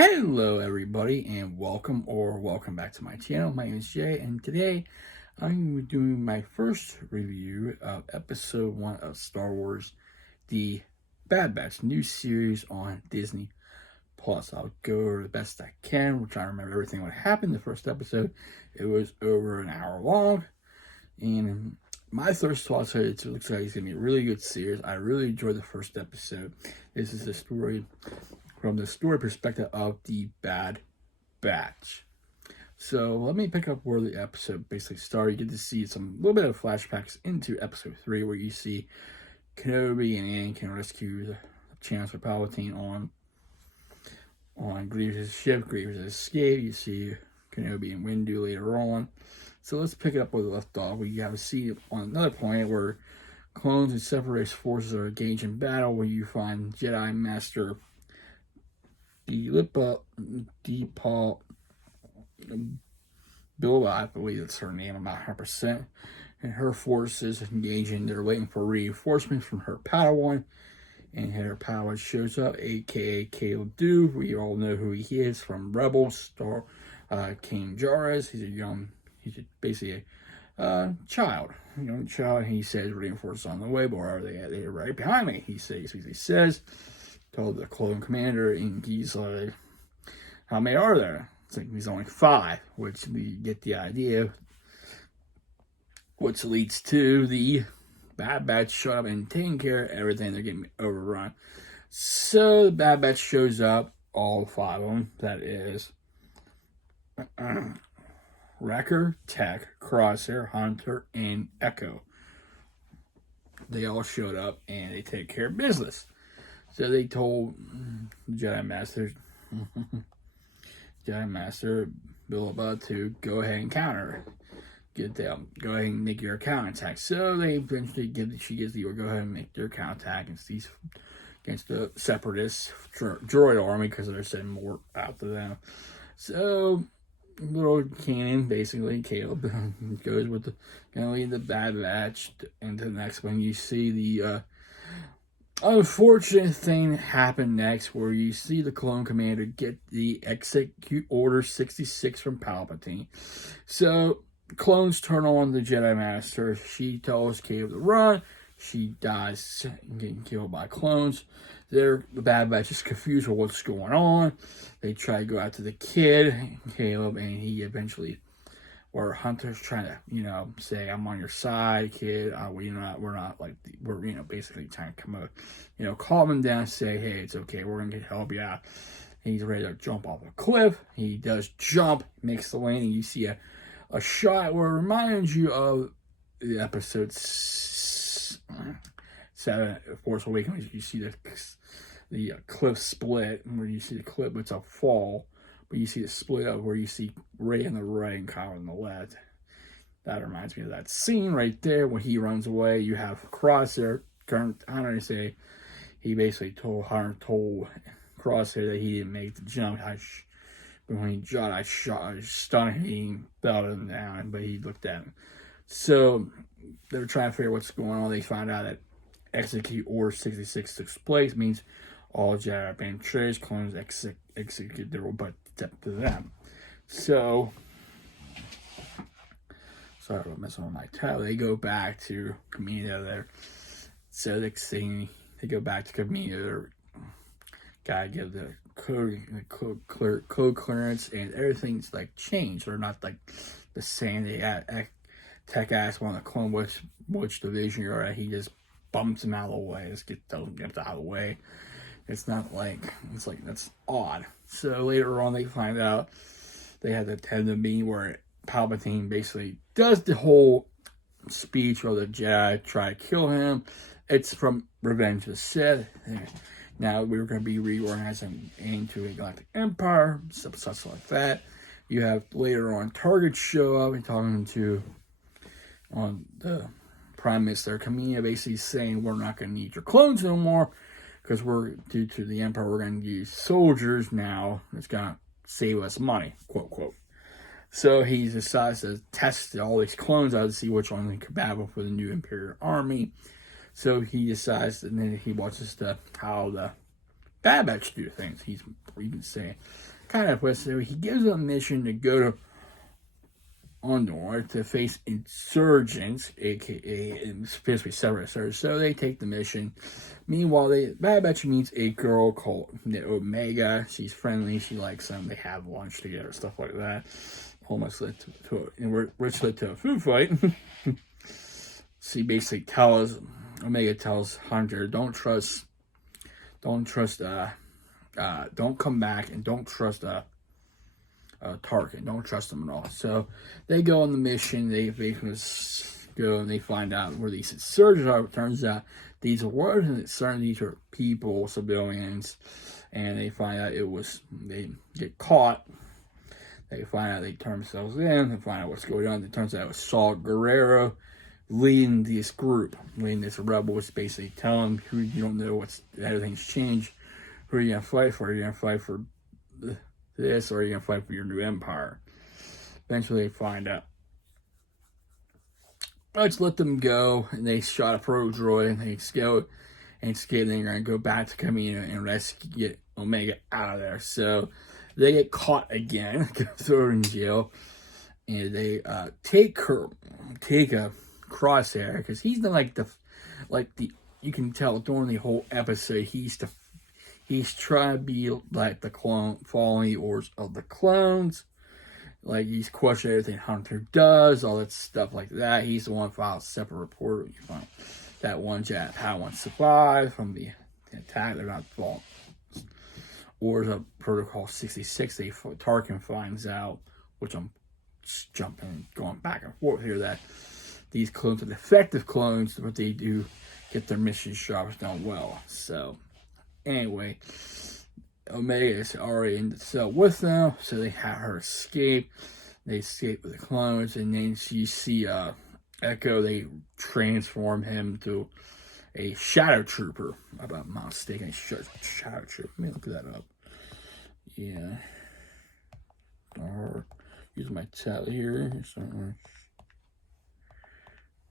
Hello everybody and welcome back to my channel. My name is Jay and today I'm doing my first review of episode 1 of Star Wars The Bad Batch new series on Disney Plus. I'll go over the best I can. We're trying to remember everything what happened. The first episode, it was over an hour long, and my first thoughts are it looks like it's gonna be a really good series. I really enjoyed the first episode. This is a story from the story perspective of the Bad Batch. So let me pick up where the episode basically started. You get to see some little bit of flashbacks into episode 3, where you see Kenobi and Anakin rescue the Chancellor Palpatine on Grievous' ship. Grievous escape. You see Kenobi and Windu later on. So let's pick it up where we left off. We have a scene on another planet where clones and separatist forces are engaged in battle, where you find Jedi Master Deepa Bilba, I believe that's her name, I'm not 100%, and her forces engaging. They're waiting for reinforcements from her Padawan, and her Padawan shows up, aka Caleb Doof. We all know who he is from Rebels, King Jarrus. He's basically a young child. He says reinforcements on the way, but where are they at? They're right behind me. He says told the clone commander, and he's like, how many are there? It's like, he's only 5, which we get the idea, which leads to the Bad Batch showing up and taking care of everything. They're getting overrun. So the Bad Batch shows up, all 5 of them, that is Wrecker, Tech, Crosshair, Hunter, and Echo. They all showed up and they take care of business. So they told Jedi Master Bilba to go ahead and counter. Go ahead and make your counterattack. So they eventually she gives the order, go ahead and make their counterattack against the separatist droid army, because they're sending more after them. So little Kanan, basically Caleb, goes with gonna lead the Bad Batch into the next one. You see the unfortunate thing happened next, where you see the clone commander get the execute order 66 from Palpatine. So clones turn on the Jedi Master. She tells Caleb to run. She dies getting killed by clones. The Bad Batch is confused with what's going on. They try to go after the kid, Caleb, and he eventually, where Hunter's trying to, say, I'm on your side, kid. We're basically trying to come up, calm him down, say, hey, it's okay, we're going to help you out. He's ready to jump off a cliff. He does jump, makes the landing. You see a shot where it reminds you of the episode 7, Force Awakens. You see the cliff split, where you see the cliff, it's a fall. But you see the split up where you see Rey on the right and Kylo on the left. That reminds me of that scene right there when he runs away. You have Crosshair. Hunter say he basically told Crosshair that he didn't make the jump. When he shot, I stunned him. He fell him down, but he looked at him. So they're trying to figure out what's going on. They find out that Execute Order 66 took place, means all Jedi are being traced. Clones execute their but up to them. So, sorry about messing with my tab. They go back to Camino there. So they go back to Camino. Gotta give the code clearance, and everything's like changed. They're not like the same. They Tech asked one of the clone which division you're at. He just bumps him out of the way. Just get out of the way. It's like that's odd. So later on, they find out they had the tend to meeting where Palpatine basically does the whole speech where the Jedi try to kill him. It's from Revenge of the Sith. Now we're going to be reorganizing into a galactic empire, stuff like that. You have later on Target show up and talking to on the Prime Minister Kamina, basically saying we're not going to need your clones no more, because due to the Empire, we're going to use soldiers now. It's going to save us money, quote, quote. So he decides to test all these clones out to see which one is compatible for the new Imperial Army. So he decides, and then he watches how the Bad Batch do things. He's even saying kind of so he gives them a mission to go to Ondor to face insurgents, aka basically separatists. So they take the mission. Meanwhile, Bad Batch meets a girl called Omega. She's friendly. She likes them. They have lunch together, stuff like that. Almost led which led to a food fight. She basically Omega tells Hunter, don't come back, and don't trust Tarkin. Don't trust them at all. So they go on the mission. They basically go and they find out where these insurgents are. It turns out these are people, civilians, and they find out they get caught. They find out they turn themselves in. They find out what's going on. It turns out it was Saw Gerrera leading this group, leading this rebels, basically telling them who you don't know everything's changed. Who are you gonna fight for? Are you gonna fight for this, or are you gonna fight for your new empire? Eventually, they find out. Let's let them go, and they shot a probe droid, and they escape. And they're gonna go back to Kamino and rescue Omega out of there. So they get caught again, throw her in jail, and they take a Crosshair, because he's the you can tell during the whole episode he's trying to be like the clone, following the orders of the clones. Like, he's questioning everything Hunter does, all that stuff like that. He's the one who files a separate report. You find that one Padawan survived from the attack. They're not fault. Orders of Protocol 66. Tarkin finds out, which I'm just jumping, going back and forth here, that these clones are defective clones, but they do get their mission jobs done well. So, anyway, Omega is already in the cell with them, so they have her escape. They escape with the clones, and then you see Echo. They transform him to a Shadow Trooper. If I'm not mistaken, Shadow Trooper. Let me look that up. Yeah. Use my tab here.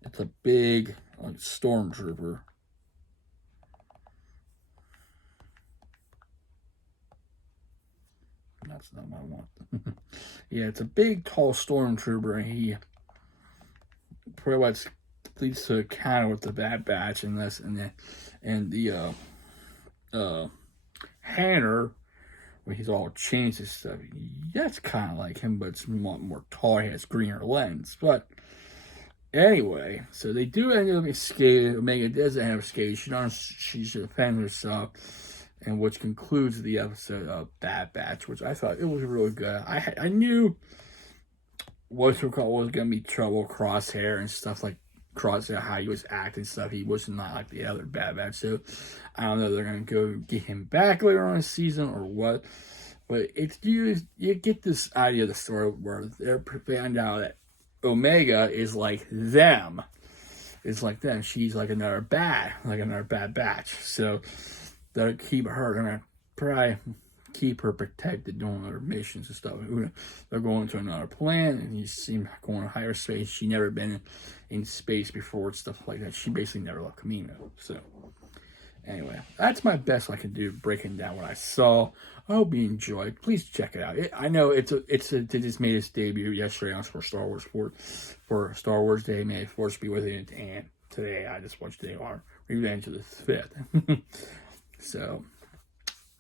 It's a big stormtrooper. That's not what I want. Yeah, it's a big, tall stormtrooper, and he pretty much leads to a counter with the Bad Batch, and the Hanner, where he's all changed and stuff. That's kind of like him, but it's more tall. He has greener lens, but. Anyway, so they do end up escaping. Omega doesn't have escape. She's defending herself, and which concludes the episode of Bad Batch, which I thought it was really good. I knew was going to be trouble, Crosshair and stuff like Crosshair, how he was acting and stuff. He was not like the other Bad Batch, so I don't know if they're going to go get him back later on in the season or what. But you get this idea of the story where they're found out that Omega is like them. It's like them. She's like another Bad Batch. So they'll keep her. They're gonna probably keep her protected during their missions and stuff. They're going to another planet, and you see him going to higher space. She never been in space before and stuff like that. She basically never left Kamino. So anyway, that's my best I can do breaking down what I saw. I hope you enjoyed. Please check it out. I know it just made its debut yesterday on for Star Wars for Star Wars Day. May the Force be with you. And today I just watched the Revenge of the 5th. So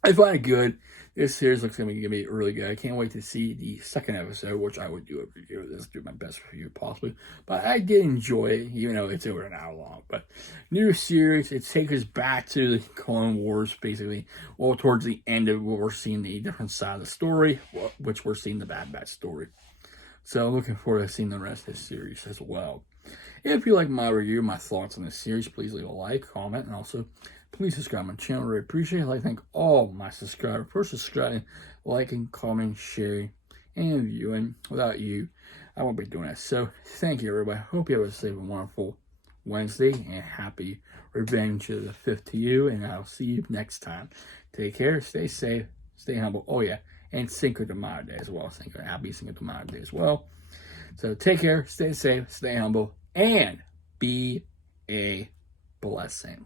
I find it good. This series looks going to be really good. I can't wait to see the second episode, which I would do a review of this, do my best for you possibly. But I did enjoy it, even though it's over an hour long. But new series, it takes us back to the Clone Wars, basically. Well, towards the end of what we're seeing the different side of the story, which we're seeing the Bad Batch story. So looking forward to seeing the rest of this series as well. If you like my review, my thoughts on this series, please leave a like, comment, and also please subscribe to my channel. I really appreciate it. I'd like to thank all my subscribers for subscribing, liking, commenting, sharing, and viewing. Without you, I won't be doing that. So thank you, everybody. Hope you have a safe and wonderful Wednesday, and happy Revenge of the 5th to you. And I'll see you next time. Take care. Stay safe. Stay humble. Oh, yeah. And Cinco de Mayo Day as well. Happy Cinco de Mayo Day as well. So take care. Stay safe. Stay humble. And be a blessing.